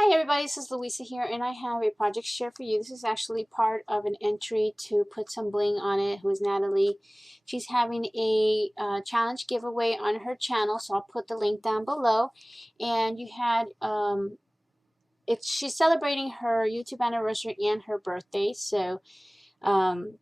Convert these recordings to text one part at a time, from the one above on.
Hi everybody, this is Louisa here, and I have a project share for you. This is actually part of an entry to put some bling on it, who is Natalie. She's having a challenge giveaway on her channel, so I'll put the link down below. And you had, she's celebrating her YouTube anniversary and her birthday, so um,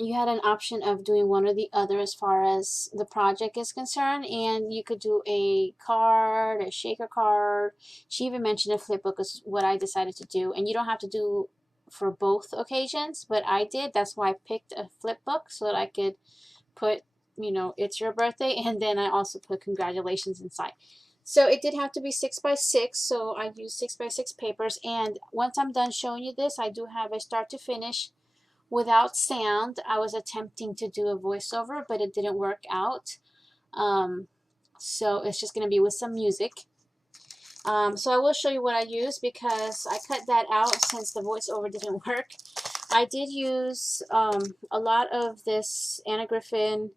you had an option of doing one or the other as far as the project is concerned, and you could do a card, a shaker card. She even mentioned a flip book is what I decided to do, and you don't have to do for both occasions, but I did. That's why I picked a flip book so that I could put, it's your birthday, and then I also put congratulations inside. So it did have to be 6 by 6, so I used 6 by 6 papers, and once I'm done showing you this, I do have a start to finish without sound. I was attempting to do a voiceover, but it didn't work out. So it's just going to be with some music. So I will show you what I used because I cut that out since the voiceover didn't work. I did use a lot of this Anna Griffin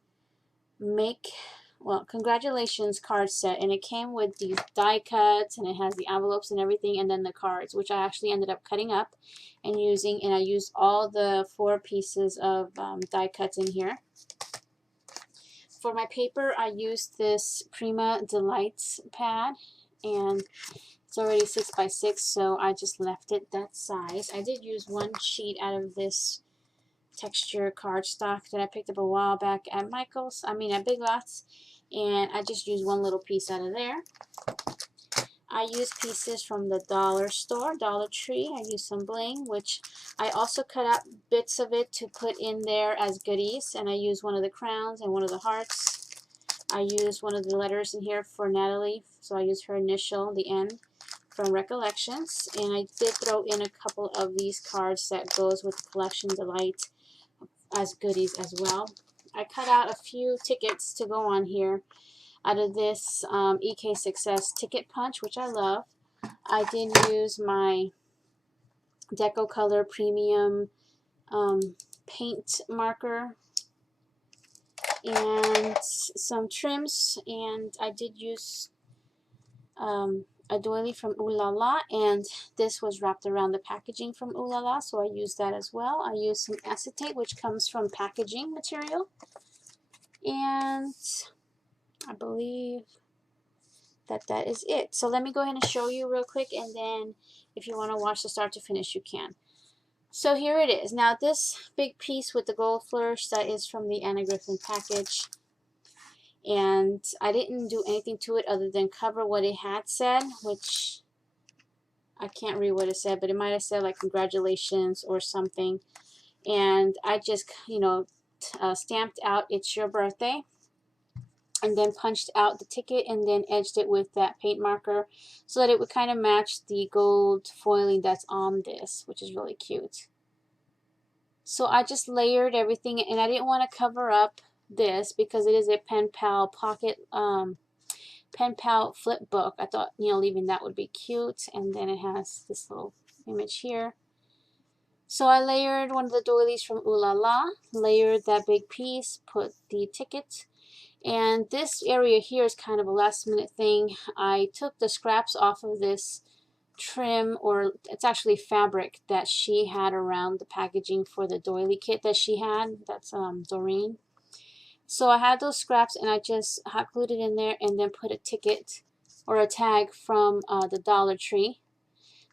congratulations card set, and it came with these die cuts, and it has the envelopes and everything, and then the cards, which I actually ended up cutting up and using, and I used all the 4 pieces of die cuts in here. For my paper, I used this Prima Delights pad, and it's already 6 by 6, so I just left it that size. I did use one sheet out of this texture cardstock that I picked up a while back at at Big Lots, and I just used one little piece out of there. I used pieces from the dollar store, Dollar Tree. I used some bling, which I also cut out bits of it to put in there as goodies, and I used one of the crowns and one of the hearts. I used one of the letters in here for Natalie, so I used her initial, the N, from Recollections, and I did throw in a couple of these cards that goes with the Collection Delight as goodies as well. I cut out a few tickets to go on here out of this EK Success ticket punch, which I love. I did use my Deco Color Premium paint marker and some trims, and I did use a doily from Ooh La La, and this was wrapped around the packaging from Ooh La La, so I used that as well. I used some acetate, which comes from packaging material, and I believe that is it. So let me go ahead and show you real quick, and then if you want to watch the start to finish, you can. So here it is. Now this big piece with the gold flourish, that is from the Anna Griffin package, and I didn't do anything to it other than cover what it had said, which I can't read what it said, but it might have said like congratulations or something, and I just stamped out "It's Your Birthday," and then punched out the ticket and then edged it with that paint marker so that it would kind of match the gold foiling that's on this, which is really cute. So I just layered everything, and I didn't want to cover up this because it is a Pen Pal pocket Pen Pal flip book. I thought leaving that would be cute, and then it has this little image here. So I layered one of the doilies from Ooh La La, layered that big piece, put the ticket. And this area here is kind of a last minute thing. I took the scraps off of this trim, or it's actually fabric that she had around the packaging for the doily kit that she had. That's Doreen. So I had those scraps, and I just hot glued it in there and then put a ticket or a tag from the Dollar Tree.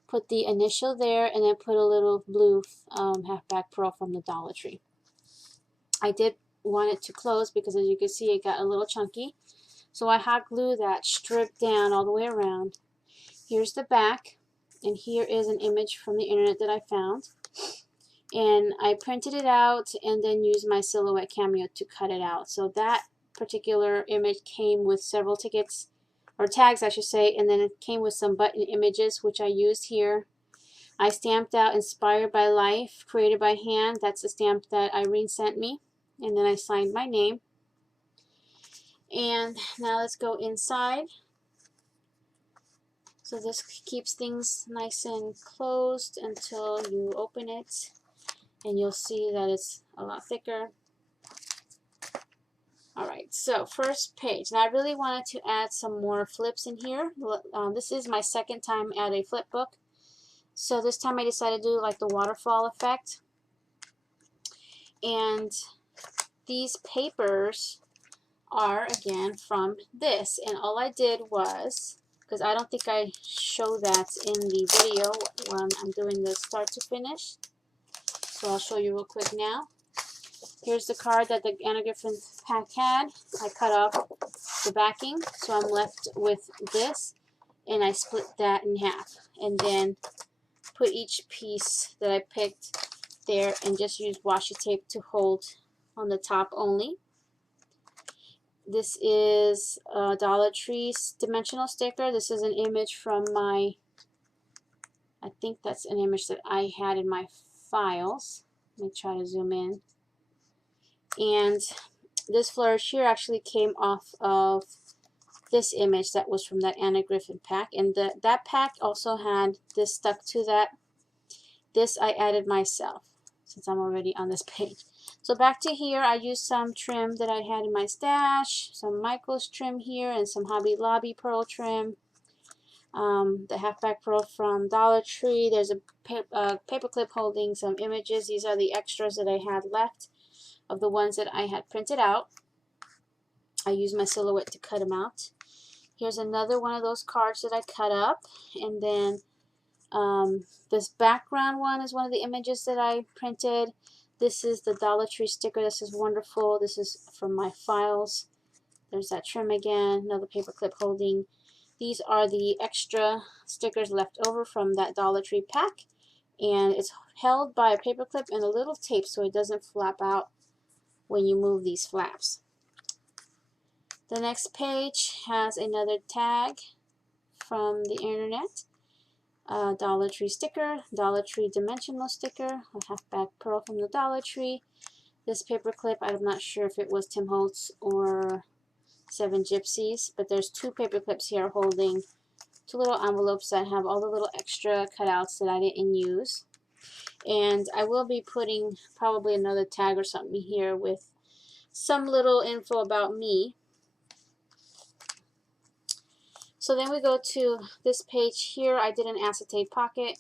Put the initial there, and then put a little blue halfback pearl from the Dollar Tree. I did want it to close because, as you can see, it got a little chunky. So I hot glue that strip down all the way around. Here's the back, and here is an image from the internet that I found. And I printed it out and then used my Silhouette Cameo to cut it out. So that particular image came with several tickets, or tags I should say, and then it came with some button images, which I used here. I stamped out "Inspired by Life, Created by Hand." That's a stamp that Irene sent me, and then I signed my name. And now let's go inside. So this keeps things nice and closed until you open it, and you'll see that it's a lot thicker. Alright, So first page. Now I really wanted to add some more flips in here. This is my second time at a flip book. So this time I decided to do like the waterfall effect. And these papers are again from this. And all I did was, because I don't think I show that in the video when I'm doing the start to finish. So I'll show you real quick now. Here's the card that the Anna Griffin pack had. I cut off the backing, so I'm left with this, and I split that in half. And then put each piece that I picked there and just use washi tape to hold on the top only. This is a Dollar Tree dimensional sticker. This is an image from my, I think that's an image that I had in my files. Let me try to zoom in. And this flourish here actually came off of this image that was from that Anna Griffin pack. And that pack also had this stuck to that. This I added myself since I'm already on this page. So back to here, I used some trim that I had in my stash, some Michaels trim here, and some Hobby Lobby pearl trim. The halfback pearl from Dollar Tree. There's a paper clip holding some images. These are the extras that I had left of the ones that I had printed out. I used my Silhouette to cut them out. Here's another one of those cards that I cut up. And then this background one is one of the images that I printed. This is the Dollar Tree sticker. This is wonderful. This is from my files. There's that trim again, another paper clip holding. These are the extra stickers left over from that Dollar Tree pack. And it's held by a paper clip and a little tape so it doesn't flap out when you move these flaps. The next page has another tag from the internet. Dollar Tree sticker, Dollar Tree dimensional sticker, a halfback pearl from the Dollar Tree. This paper clip, I'm not sure if it was Tim Holtz or Seven Gypsies, but there's two paper clips here holding two little envelopes that have all the little extra cutouts that I didn't use. And I will be putting probably another tag or something here with some little info about me. So then we go to this page here. I did an acetate pocket,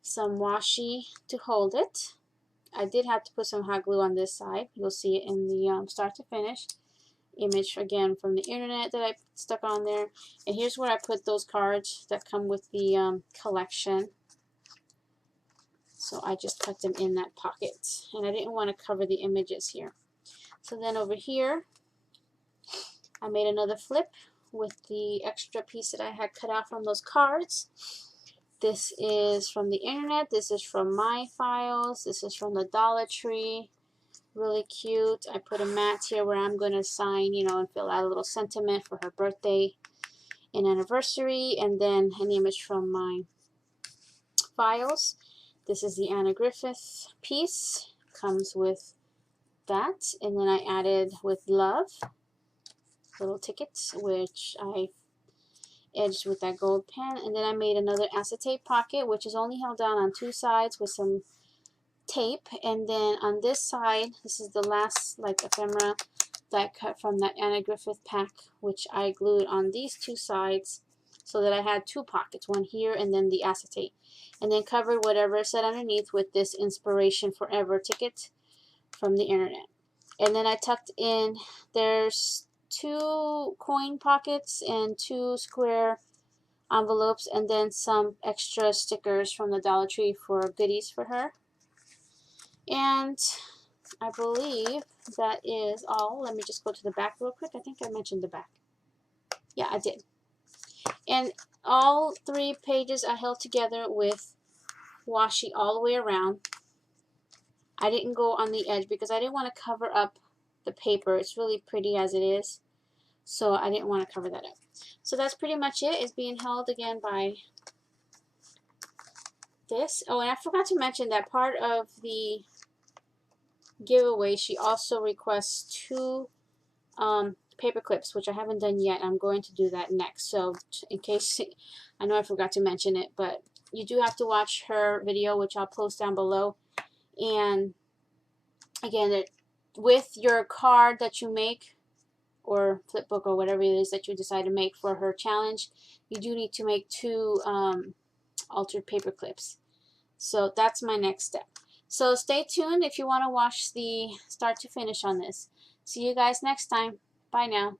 some washi to hold it. I did have to put some hot glue on this side. You'll see it in the start to finish image again from the internet that I stuck on there. And here's where I put those cards that come with the collection. So I just tucked them in that pocket. And I didn't want to cover the images here. So then over here, I made another flip with the extra piece that I had cut out from those cards. This is from the internet. This is from my files. This is from the Dollar Tree. Really cute. I put a mat here where I'm going to sign, you know, and fill out a little sentiment for her birthday and anniversary. And then an image from my files. This is the Anna Griffith piece. Comes with that. And then I added with love little tickets, which I edged with that gold pen. And then I made another acetate pocket, which is only held down on two sides with some tape. And then on this side, this is the last like ephemera that I cut from that Anna Griffith pack, which I glued on these two sides so that I had two pockets, one here and then the acetate. And then covered whatever it said underneath with this Inspiration Forever ticket from the internet. And then I tucked in, there's two coin pockets and two square envelopes, and then some extra stickers from the Dollar Tree for goodies for her. And I believe that is all. Let me just go to the back real quick. I think I mentioned the back. Yeah, I did. And all three pages I held together with washi all the way around. I didn't go on the edge because I didn't want to cover up the paper. It's really pretty as it is, so I didn't want to cover that up. So that's pretty much it. It's being held again by this. Oh, and I forgot to mention that part of the giveaway, she also requests two paper clips, which I haven't done yet. I'm going to do that next. So in case, I know I forgot to mention it, but you do have to watch her video, which I'll post down below. And again, with your card that you make, or flip book or whatever it is that you decide to make for her challenge, you do need to make 2 altered paper clips. So that's my next step. So stay tuned if you want to watch the start to finish on this. See you guys next time. Bye now.